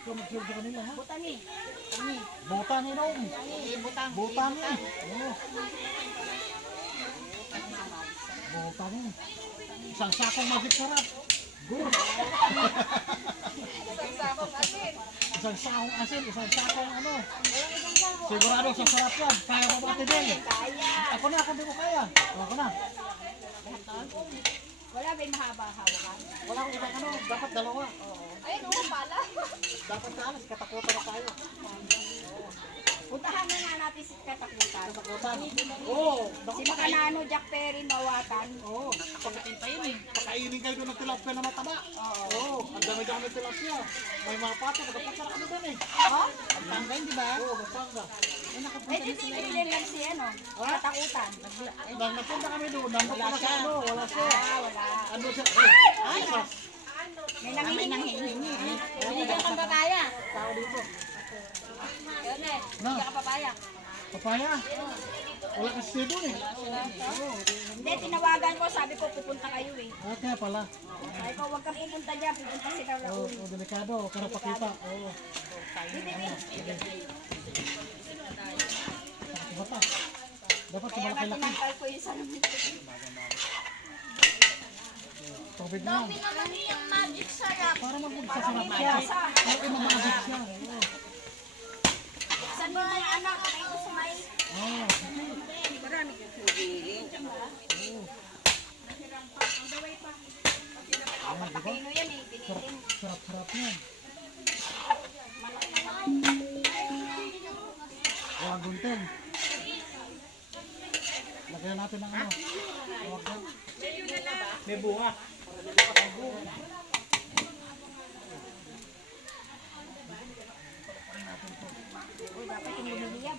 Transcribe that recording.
Ikaw mag-serve sa kanila, ha? Butang eh. Butang eh, Dong. Butang. Butang eh. Oo. Butang eh. Isang sakong magic sarap. Good. Isang sakong asin. Isang sakong asin, isang sakong ano. Sigurado sa sarap yan. Kaya mo ba ate din? Kaya. Ako na, kung di ko kaya. Ako na. Wala ba yung mahaba-haba? Wala akong ibang ano, dapat dalawa. Ayun, oo pala. Dapat na alas, katakutan na tayo. Puntahan na nga natin si Katakutan. Katakutan. Oo. Si Makanano, Jack Perry, Mawatan. Oo. Pakainin kayo doon ng tilapia na mataba. Oo. Ang dami-dami tilapia. May mga pato, nagpapatsara ano doon eh. Oh? Pagtangga, di ba? Oo, magtangga. Eh, dito yung lang si ano, Katakutan. Nang napunta kami doon, nandun wala siya. Ano, wala siya. Wala. Ano siya? Ay, may nangihingi. Hindi ka kang papaya. Tao dito. Yun eh, No. hindi ka papaya. Papaya. Wala kasi siya doon eh. Hindi, tinawagan ko, sabi ko pupunta kayo eh. Ah, kaya pala. Sabi ko, huwag kang pupunta dyan, pupunta si Oo, Raul. delikado. Huwag ka na pakita. Oo. Bata. Dapat sa Kaya nga malaki-laki. tinangkal ko yung salamin. Tubig na. naman yung magic sarap. Para magsasarap siya. Para mag-magic siya. Oo. Saan mo yung anak? May gusto may... Oo. Marami yung tubig. Patapino yan eh, tinitin. Sarap-sarap yan. Walang gunting. Lagyan natin ng ano. Tawag yan. May bunga. Uy, dapat yung lumiliyab.